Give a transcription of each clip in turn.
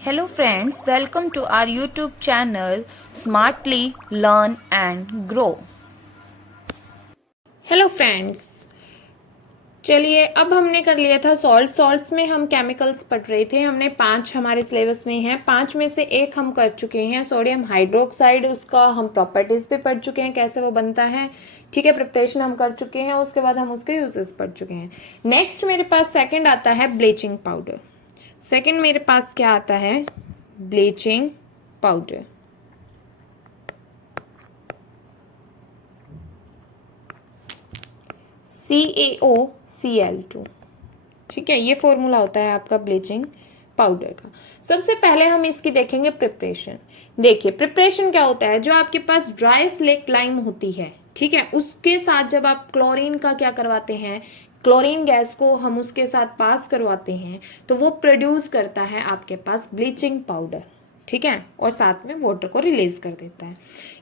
Hello friends, welcome to our YouTube channel Smartly Learn and Grow. Hello friends, चलिए अब हमने कर लिया था सॉल्ट्स में हम केमिकल्स पढ़ रहे थे। हमने 5 हमारे सिलेबस में हैं, 5 में से एक हम कर चुके हैं सोडियम हाइड्रोक्साइड। उसका हम प्रॉपर्टीज पे पढ़ चुके हैं, कैसे वो बनता है। ठीक है, प्रिपरेशन हम कर चुके हैं, उसके बाद हम उसके यूजेस पढ़ चुके हैं। नेक्स्ट मेरे पास सेकेंड आता है ब्लीचिंग पाउडर। सेकेंड मेरे पास क्या आता है? Bleaching powder. CaOCl2। ठीक है, ये फॉर्मूला होता है आपका ब्लीचिंग पाउडर का। सबसे पहले हम इसकी देखेंगे प्रिपरेशन। देखिए प्रिपरेशन क्या होता है, जो आपके पास ड्राई स्लेक लाइम होती है, ठीक है, उसके साथ जब आप क्लोरीन का क्या करवाते हैं, क्लोरीन गैस को हम उसके साथ पास करवाते हैं, तो वो प्रोड्यूस करता है आपके पास ब्लीचिंग पाउडर। ठीक है, और साथ में वाटर को रिलीज कर देता है।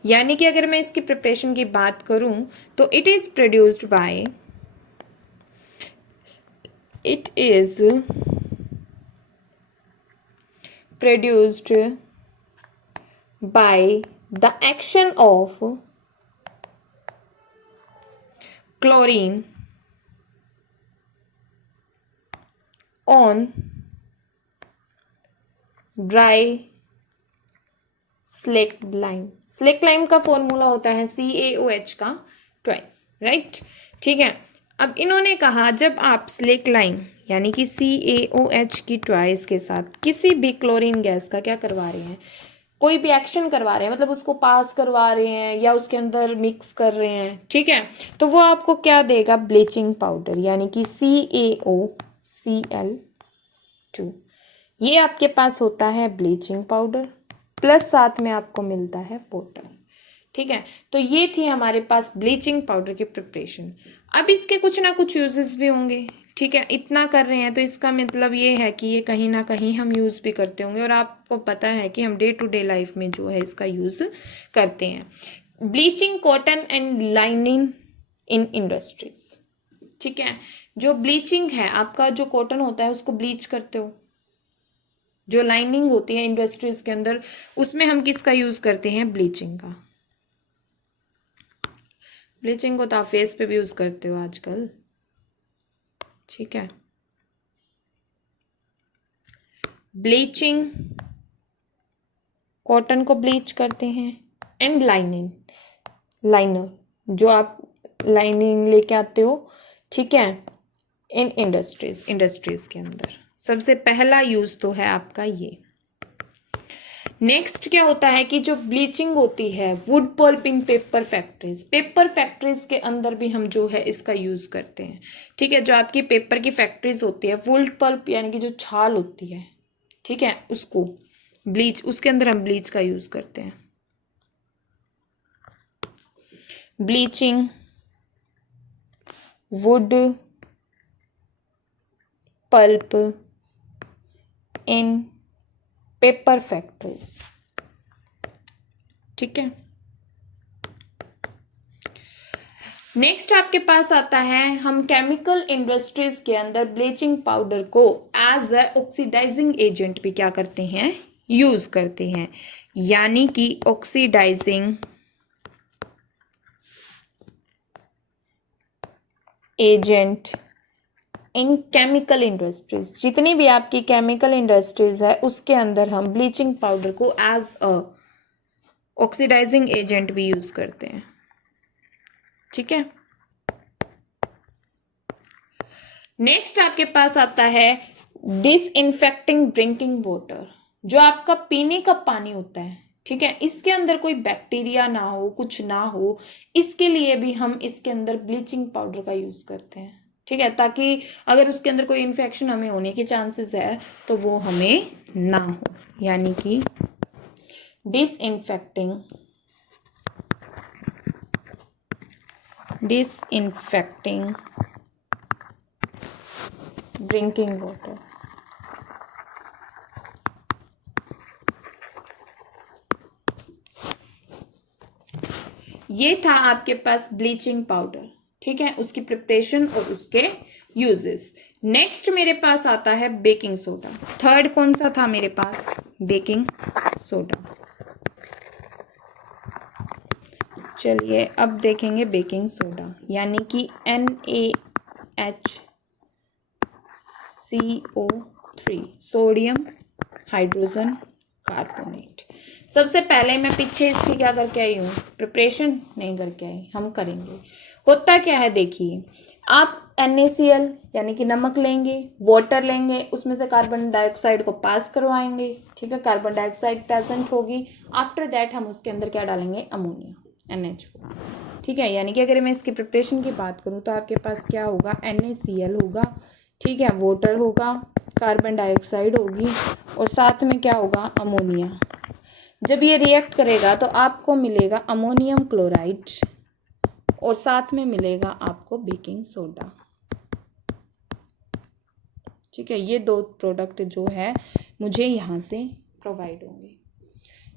यानी कि अगर मैं इसकी प्रिपरेशन की बात करूं तो it is produced by it is produced by the action of chlorine on dry slaked lime. Slaked lime का फॉर्मूला होता है CaOH का ट्वाइस, राइट। ठीक है, अब इन्होंने कहा जब आप स्लेक्ट लाइम यानी कि CaOH की ट्वाइस के साथ किसी भी क्लोरीन गैस का क्या करवा रहे हैं, कोई भी एक्शन करवा रहे हैं, मतलब उसको पास करवा रहे हैं या उसके अंदर मिक्स कर रहे हैं, ठीक है, तो वो आपको क्या देगा? ब्लीचिंग पाउडर, यानी कि CaOCl2। ये आपके पास होता है ब्लीचिंग पाउडर, प्लस साथ में आपको मिलता है वाटर। ठीक है, तो ये थी हमारे पास ब्लीचिंग पाउडर की प्रिपरेशन। अब इसके कुछ ना कुछ यूजेस भी होंगे। ठीक है, इतना कर रहे हैं तो इसका मतलब ये है कि ये कहीं ना कहीं हम यूज़ भी करते होंगे, और आपको पता है कि हम डे टू डे लाइफ में जो है इसका यूज़ करते हैं। Bleaching cotton and lining in industries. ठीक है, जो ब्लीचिंग है, आपका जो कॉटन होता है उसको ब्लीच करते हो, जो लाइनिंग होती है इंडस्ट्रीज के अंदर, उसमें हम किसका यूज करते हैं? ब्लीचिंग का। ब्लीचिंग को तो आप फेस पे भी यूज करते हो आजकल। ठीक है, ब्लीचिंग, कॉटन को ब्लीच करते हैं, एंड लाइनिंग, लाइनर, जो आप लाइनिंग लेके आते हो, ठीक है, इन इंडस्ट्रीज के अंदर सबसे पहला यूज तो है आपका ये। नेक्स्ट क्या होता है कि जो ब्लीचिंग होती है वुड पल्प इन पेपर फैक्ट्रीज, पेपर फैक्ट्रीज के अंदर भी हम जो है इसका यूज करते हैं। ठीक है, जो आपकी पेपर की फैक्ट्रीज होती है, वुड पल्प यानी कि जो छाल होती है, ठीक है, उसको ब्लीच, उसके अंदर हम ब्लीच का यूज करते हैं। ब्लीचिंग वुड पल्प इन पेपर फैक्ट्रीज। ठीक है, नेक्स्ट आपके पास आता है, हम केमिकल इंडस्ट्रीज के अंदर ब्लीचिंग पाउडर को एज अ ऑक्सीडाइजिंग एजेंट भी क्या करते हैं? यूज करते हैं। यानी कि oxidising agent in chemical industries, जितनी भी आपकी केमिकल इंडस्ट्रीज है उसके अंदर हम ब्लीचिंग पाउडर को एज अ ऑक्सीडाइजिंग एजेंट भी यूज करते हैं। ठीक है, नेक्स्ट आपके पास आता है डिसइंफेक्टिंग ड्रिंकिंग वाटर, जो आपका पीने का पानी होता है, ठीक है, इसके अंदर कोई बैक्टीरिया ना हो, कुछ ना हो, इसके लिए भी हम इसके अंदर ब्लीचिंग पाउडर का यूज करते हैं। ठीक है, ताकि अगर उसके अंदर कोई इन्फेक्शन हमें होने के चांसेस है तो वो हमें ना हो। यानी कि डिसइंफेक्टिंग ड्रिंकिंग वाटर। ये था आपके पास ब्लीचिंग पाउडर। ठीक है, उसकी प्रिपरेशन और उसके यूजेस। नेक्स्ट मेरे पास आता है बेकिंग सोडा। थर्ड कौन सा था मेरे पास? Baking soda. चलिए अब देखेंगे बेकिंग सोडा, यानी कि NaHCO3, सोडियम हाइड्रोजन कार्बोनेट। सबसे पहले मैं पीछे इसकी क्या करके आई हूँ? प्रिपरेशन नहीं करके आई, हम करेंगे। होता क्या है देखिए, आप NaCl यानी कि नमक लेंगे, वाटर लेंगे, उसमें से कार्बन डाइऑक्साइड को पास करवाएंगे, ठीक है, कार्बन डाइऑक्साइड प्रेजेंट होगी। आफ्टर दैट हम उसके अंदर क्या डालेंगे? अमोनिया, NH4, ठीक है। यानी कि अगर मैं इसकी प्रिपरेशन की बात करूँ तो आपके पास क्या होगा? NaCl होगा, ठीक है, वाटर होगा, कार्बन डाइऑक्साइड होगी, और साथ में क्या होगा? अमोनिया। जब ये रिएक्ट करेगा तो आपको मिलेगा अमोनियम क्लोराइड, और साथ में मिलेगा आपको बेकिंग सोडा, ठीक है। ये दो प्रोडक्ट जो है मुझे यहाँ से प्रोवाइड होंगे,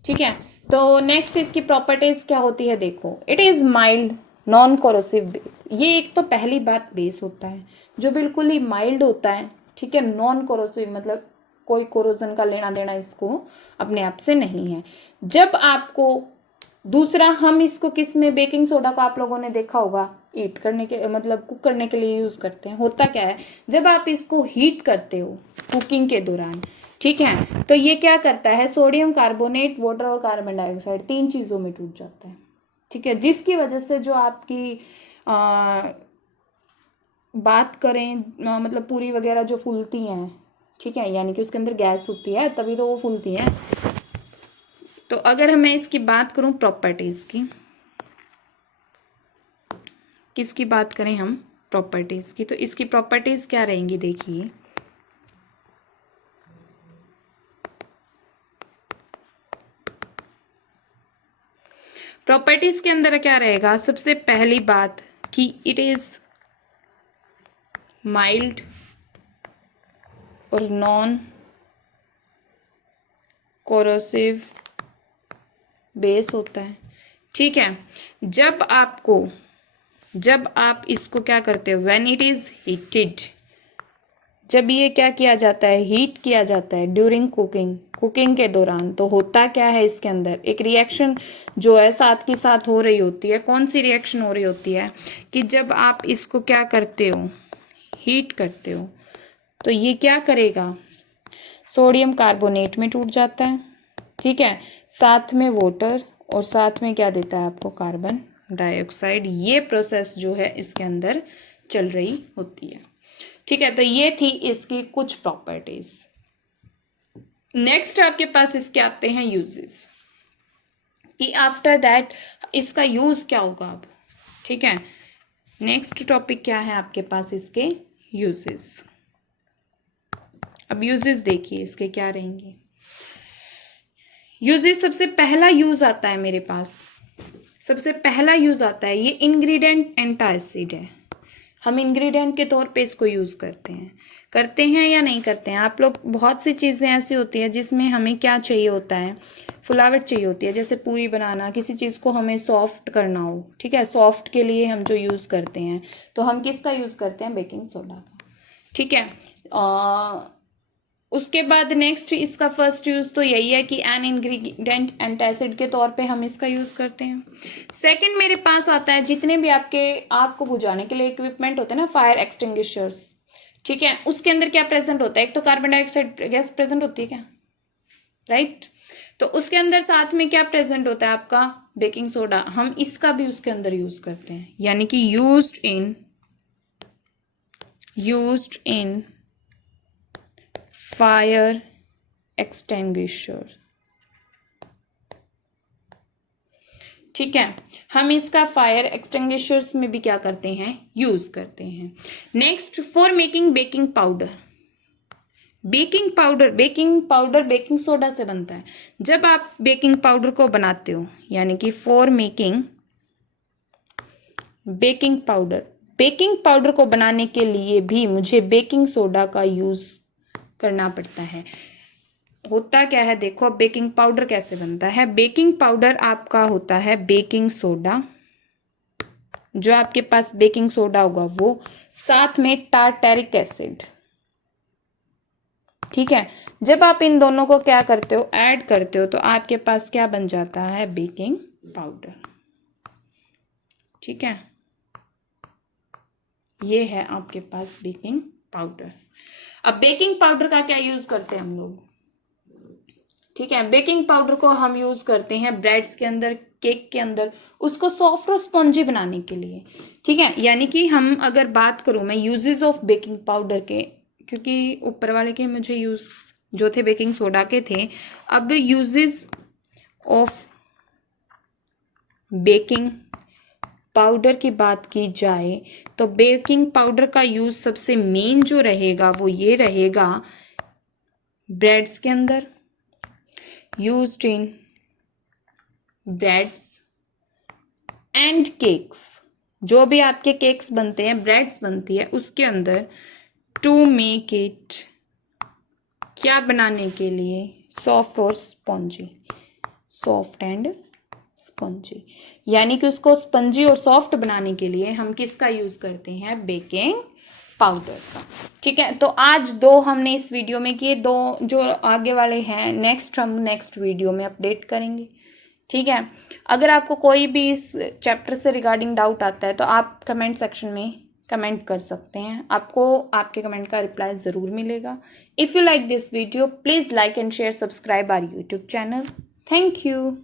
ठीक है। तो नेक्स्ट इसकी प्रॉपर्टीज क्या होती है देखो, it is mild non corrosive base. ये एक तो पहली बात बेस होता है जो बिल्कुल ही माइल्ड होता है, ठीक है, नॉन कोरोसिव मतलब कोई कोरोजन का लेना देना इसको अपने आप से नहीं है। जब आपको दूसरा, हम इसको किस में, बेकिंग सोडा को आप लोगों ने देखा होगा हीट करने के मतलब कुक करने के लिए यूज करते हैं। होता क्या है, जब आप इसको हीट करते हो कुकिंग के दौरान, ठीक है, तो ये क्या करता है? सोडियम कार्बोनेट, वाटर और कार्बन डाइऑक्साइड तीन चीजों में टूट जाता है, ठीक है, जिसकी वजह से जो आपकी बात करें मतलब पूरी वगैरह जो फूलती हैं, ठीक है, यानी कि उसके अंदर गैस होती है तभी तो वो फूलती हैं। तो अगर मैं इसकी बात करूं प्रॉपर्टीज की, किसकी बात करें हम? प्रॉपर्टीज की। तो इसकी प्रॉपर्टीज क्या रहेंगी देखिए, प्रॉपर्टीज के अंदर क्या रहेगा? सबसे पहली बात कि इट इज माइल्ड और नॉन कोरोसिव बेस होता है, ठीक है। जब आप इसको क्या करते हो? व्हेन इट इज हीटेड, जब ये क्या किया जाता है? हीट किया जाता है ड्यूरिंग कुकिंग के दौरान, तो होता क्या है? इसके अंदर एक रिएक्शन जो है साथ की साथ हो रही होती है। कौन सी रिएक्शन हो रही होती है? कि जब आप इसको क्या करते हो? हीट करते हो, तो ये क्या करेगा? सोडियम कार्बोनेट में टूट जाता है, ठीक है, साथ में वाटर, और साथ में क्या देता है आपको? Carbon dioxide. ये प्रोसेस जो है इसके अंदर चल रही होती है, ठीक है। तो ये थी इसकी कुछ प्रॉपर्टीज। नेक्स्ट आपके पास इसके आते हैं यूजेस, कि आफ्टर दैट इसका यूज क्या होगा अब, ठीक है। नेक्स्ट टॉपिक क्या है आपके पास? इसके यूजेस। अब यूजेस देखिए इसके क्या रहेंगे। यूजेस, सबसे पहला यूज आता है मेरे पास, सबसे पहला यूज आता है, ये इंग्रेडिएंट एंटासिड है। हम इंग्रेडिएंट के तौर पे इसको यूज करते हैं या नहीं करते हैं? आप लोग, बहुत सी चीजें ऐसी होती है जिसमें हमें क्या चाहिए होता है? फुलावट चाहिए होती है। जैसे पूरी बनाना, किसी चीज को हमें सॉफ्ट करना हो, ठीक है, सॉफ्ट के लिए हम जो यूज करते हैं, तो हम किसका यूज करते हैं? बेकिंग सोडा का, ठीक है। उसके बाद नेक्स्ट इसका फर्स्ट यूज तो यही है कि एन इंग्रेडिएंट एंटासिड के तौर पे हम इसका यूज करते हैं। सेकंड मेरे पास आता है, जितने भी आपके आग को बुझाने के लिए इक्विपमेंट होते हैं ना, फायर एक्सटिंग्विशर्स, ठीक है, उसके अंदर क्या प्रेजेंट होता है? एक तो कार्बन डाइऑक्साइड गैस प्रेजेंट होती है क्या, राइट? तो उसके अंदर साथ में क्या प्रेजेंट होता है आपका? Baking soda. हम इसका भी उसके अंदर यूज करते हैं, यानी कि यूज्ड इन फायर एक्सटिंग्विशर, ठीक है, हम इसका फायर एक्सटिंग्विशर्स में भी क्या करते हैं? यूज करते हैं। Next, for making baking powder. Baking powder baking soda से बनता है। जब आप बेकिंग पाउडर को बनाते हो, यानी कि फॉर मेकिंग बेकिंग पाउडर को बनाने के लिए भी मुझे बेकिंग सोडा का यूज करना पड़ता है। होता क्या है देखो, अब बेकिंग पाउडर कैसे बनता है? बेकिंग पाउडर आपका होता है बेकिंग सोडा जो आपके पास बेकिंग सोडा होगा वो, साथ में टार्टेरिक एसिड। ठीक है, जब आप इन दोनों को क्या करते हो, ऐड करते हो, तो आपके पास क्या बन जाता है, बेकिंग पाउडर। ठीक है, ये है आपके पास बेकिंग पाउडर। अब बेकिंग पाउडर का क्या यूज करते हैं हम लोग। ठीक है, बेकिंग पाउडर को हम यूज करते हैं ब्रेड्स के अंदर, केक के अंदर, उसको सॉफ्ट और स्पॉन्जी बनाने के लिए। ठीक है, यानी कि हम अगर बात करूं मैं यूजेस ऑफ बेकिंग पाउडर के, क्योंकि ऊपर वाले के मुझे यूज जो थे बेकिंग सोडा के थे, अब यूजेस ऑफ बेकिंग पाउडर की बात की जाए तो बेकिंग पाउडर का यूज सबसे मेन जो रहेगा वो ये रहेगा ब्रेड्स के अंदर, used in breads and cakes. जो भी आपके केक्स बनते हैं, ब्रेड्स बनती है उसके अंदर, टू मेक इट, क्या बनाने के लिए, सॉफ्ट और स्पॉन्जी, सॉफ्ट एंड स्पंजी, यानी कि उसको स्पंजी और सॉफ्ट बनाने के लिए हम किसका यूज करते हैं, बेकिंग पाउडर का। ठीक है, तो आज दो हमने इस वीडियो में किए, दो जो आगे वाले हैं नेक्स्ट हम नेक्स्ट वीडियो में अपडेट करेंगे। ठीक है, अगर आपको कोई भी इस चैप्टर से रिगार्डिंग डाउट आता है तो आप कमेंट सेक्शन में कमेंट कर सकते हैं, आपको आपके कमेंट का रिप्लाई ज़रूर मिलेगा। If you like this video please like and share, subscribe our YouTube channel. Thank you.